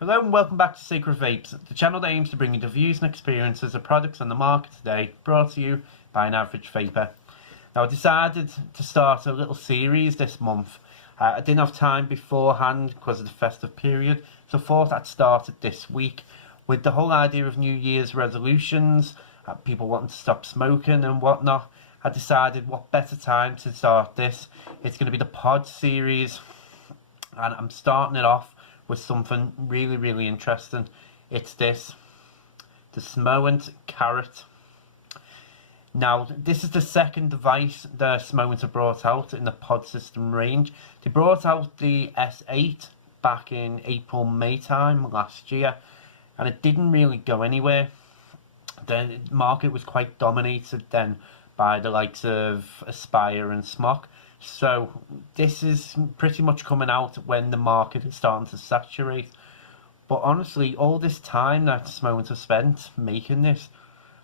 Hello and welcome back to Sacred Vapes, the channel that aims to bring you the views and experiences of products on the market today, brought to you by an average vapor. Now I decided to start a little series this month. I didn't have time beforehand because of the festive period, so I thought I'd start it this week with the whole idea of New Year's resolutions, people wanting to stop smoking and whatnot. I decided what better time to start this. It's going to be the pod series, and I'm starting it off with something really interesting. It's this, the Smoant Karat. Now, this is the second device the Smoant have brought out in the pod system range. They brought out the S8 back in April-May time last year, and it didn't really go anywhere. The market was quite dominated then by the likes of Aspire and Smock. So this is pretty much coming out when the market is starting to saturate. But honestly, all this time that Smoant have spent making this,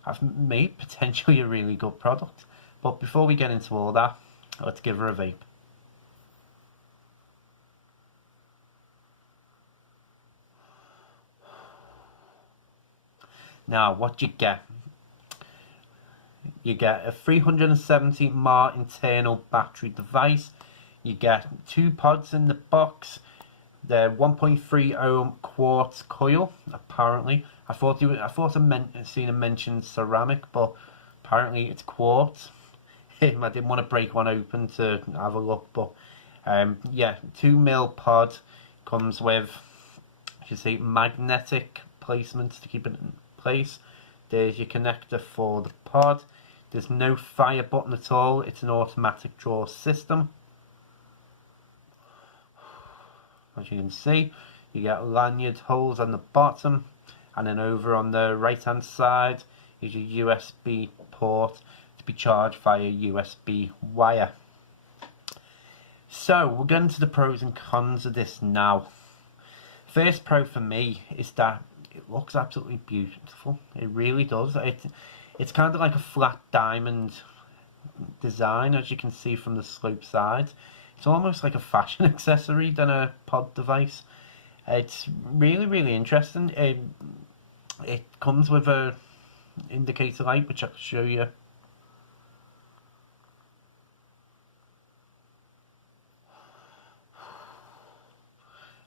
I've made potentially a really good product. But before we get into all that, let's give her a vape. Now, what you get? You get a 370 mAh internal battery device. You get 2 pods in the box. The 1.3 ohm quartz coil. Apparently, I thought I seen a mention ceramic, but apparently it's quartz. I didn't want to break one open to have a look, but yeah, 2mm pod comes with, you see, magnetic placements to keep it in place. There's your connector for the pod. There's no fire button at all. It's an automatic draw system. As you can see, you get lanyard holes on the bottom, and then over on the right hand side is your USB port to be charged via USB wire. So we're getting to the pros and cons of this now. First pro for me is that it looks absolutely beautiful. It really does. It's kind of like a flat diamond design, as you can see from the slope side. It's almost like a fashion accessory than a pod device. It's really interesting. It comes with a indicator light, which I'll show you.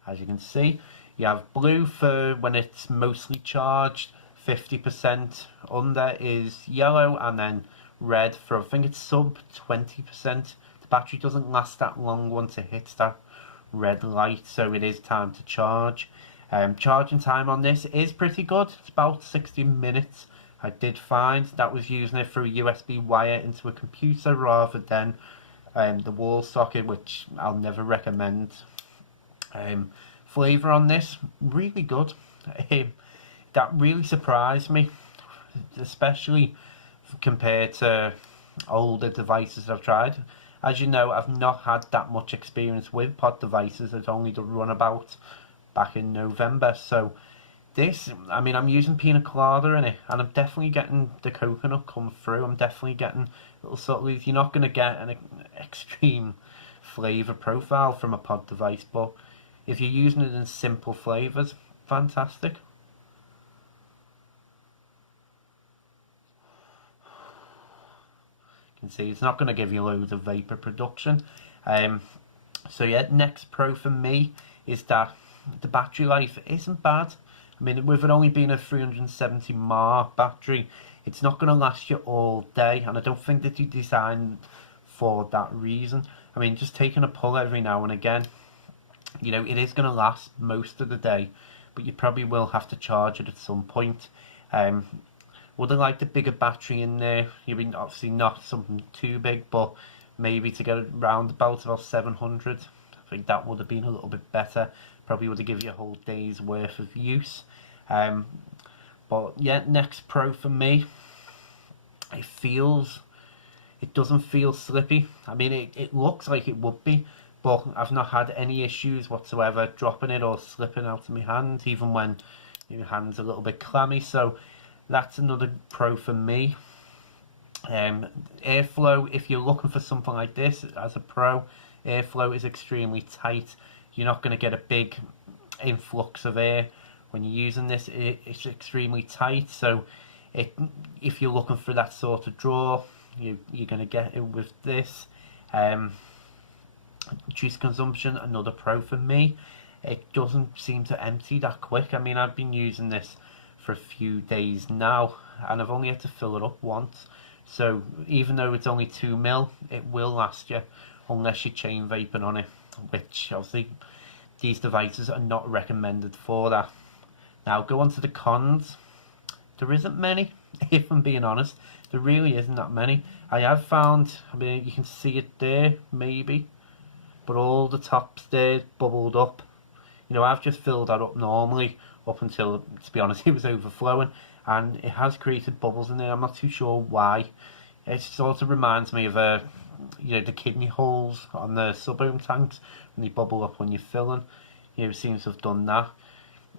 As you can see, you have blue for when it's mostly charged, 50%, under is yellow, and then red for, I think it's sub 20%. The battery doesn't last that long once it hits that red light, so it is time to charge. Charging time on this is pretty good. It's about 60 minutes. I did find that was using it through a USB wire into a computer rather than the wall socket, which I'll never recommend. Flavour on this, really good. That really surprised me, especially compared to older devices I've tried. As you know, I've not had that much experience with pod devices. It's only the runabout back in November. So this, I mean, I'm using pina colada in it, and I'm definitely getting the coconut come through. I'm definitely getting little subtleties. You're not going to get an extreme flavour profile from a pod device, but if you're using it in simple flavours, fantastic. You can see it's not going to give you loads of vapor production. So yeah, next pro for me is that the battery life isn't bad. I mean, with it only being a 370 mAh battery, it's not going to last you all day, and I don't think that you designed for that reason. I mean, just taking a pull every now and again, you know, it is going to last most of the day, but you probably will have to charge it at some point. Would I like the bigger battery in there? I mean, obviously not something too big, but maybe to get around about 700. I think that would have been a little bit better. Probably would have given you a whole day's worth of use. But yeah, next pro for me, it doesn't feel slippy. I mean, it looks like it would be, but I've not had any issues whatsoever dropping it or slipping out of my hand, even when your hand's a little bit clammy. So that's another pro for me. Airflow, if you're looking for something like this as a pro, airflow is extremely tight. You're not going to get a big influx of air. when you're using this, it's extremely tight, so if you're looking for that sort of draw, you're going to get it with this. Juice consumption, another pro for me. It doesn't seem to empty that quick. I mean, I've been using this for a few days now, and I've only had to fill it up once. So even though it's only 2 mil, it will last you unless you're chain vaping on it, which obviously these devices are not recommended for that. Now go on to the cons. There isn't many, if I'm being honest. There really isn't that many. I have found, I mean, you can see it there, maybe, but all the tops there bubbled up. You know, I've just filled that up normally up until, to be honest, it was overflowing, and it has created bubbles in there. I'm not too sure why. It sort of reminds me of you know, the kidney holes on the sub-ohm tanks when they bubble up when you're filling. You know, it seems to have done that.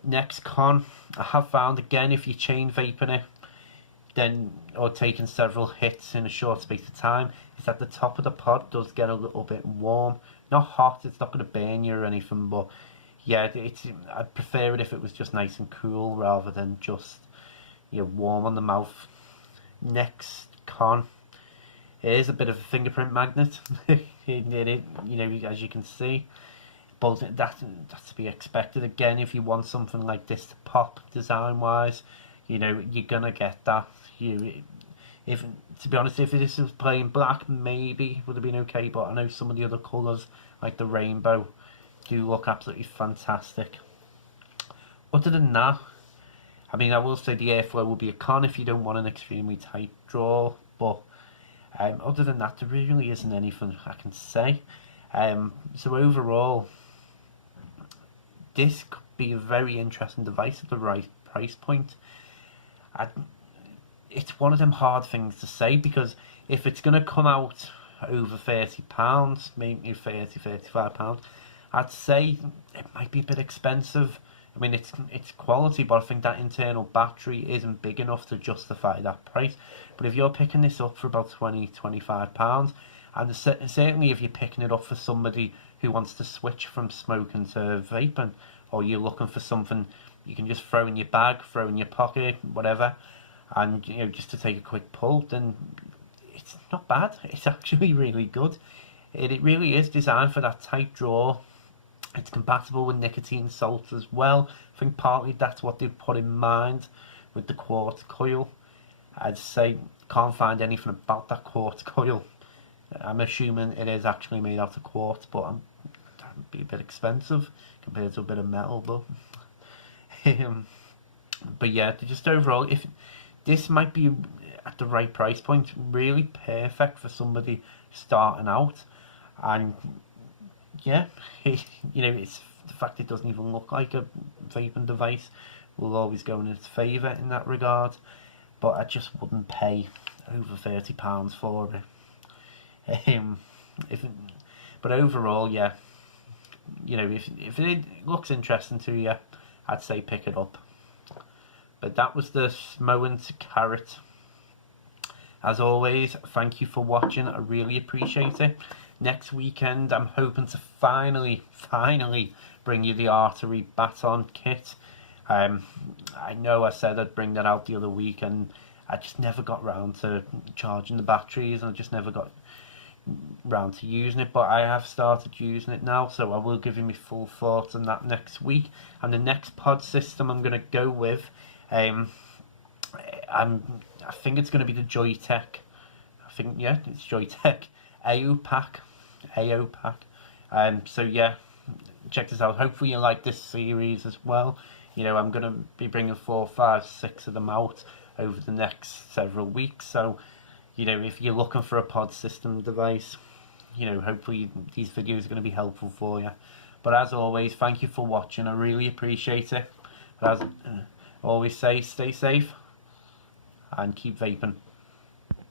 Next con, I have found, again, if you're chain vaping it, then, or taking several hits in a short space of time, is that the top of the pod does get a little bit warm. Not hot, it's not going to burn you or anything, but yeah, I'd prefer it if it was just nice and cool rather than just, you know, warm on the mouth. Next con, it is a bit of a fingerprint magnet. You know, as you can see, but that's to be expected. Again, if you want something like this to pop design wise, you know, you're gonna get that. If to be honest, if this was plain black, maybe it would have been okay, but I know some of the other colours, like the rainbow, do look absolutely fantastic. Other than that, I mean, I will say the airflow will be a con if you don't want an extremely tight draw, but other than that, there really isn't anything I can say. So overall, this could be a very interesting device at the right price point. It's one of them hard things to say, because if it's going to come out over £30, maybe £30–35, I'd say it might be a bit expensive. I mean, it's quality, but I think that internal battery isn't big enough to justify that price. But if you're picking this up for about £20–25, and certainly if you're picking it up for somebody who wants to switch from smoking to vaping, or you're looking for something you can just throw in your bag, throw in your pocket, whatever, and you know, just to take a quick pull, then it's not bad. It's actually really good. It really is designed for that tight draw. It's compatible with nicotine salts as well. I think partly that's what they've put in mind with the quartz coil. I'd say can't find anything about that quartz coil. I'm assuming it is actually made out of quartz, but that'd be a bit expensive compared to a bit of metal. But yeah, just overall, if this might be at the right price point, really perfect for somebody starting out. And yeah, you know, it's the fact it doesn't even look like a vaping device will always go in its favour in that regard. But I just wouldn't pay over £30 for it. But overall, yeah, you know, if it looks interesting to you, I'd say pick it up. But that was the Smoant Karat. As always, thank you for watching. I really appreciate it. Next weekend, I'm hoping to finally bring you the artery baton kit. I know I said I'd bring that out the other week, and I just never got round to charging the batteries, and I just never got round to using it. But I have started using it now, so I will give you my full thoughts on that next week. And the next pod system I'm going to go with, I think it's going to be the Joytech. I think, yeah, it's Joytech AO pack. So yeah, check this out. Hopefully you like this series as well. You know, I'm going to be bringing 4, 5, 6 of them out over the next several weeks. So, you know, if you're looking for a pod system device, you know, hopefully these videos are going to be helpful for you. But as always, thank you for watching. I really appreciate it. But as I always say, stay safe and keep vaping.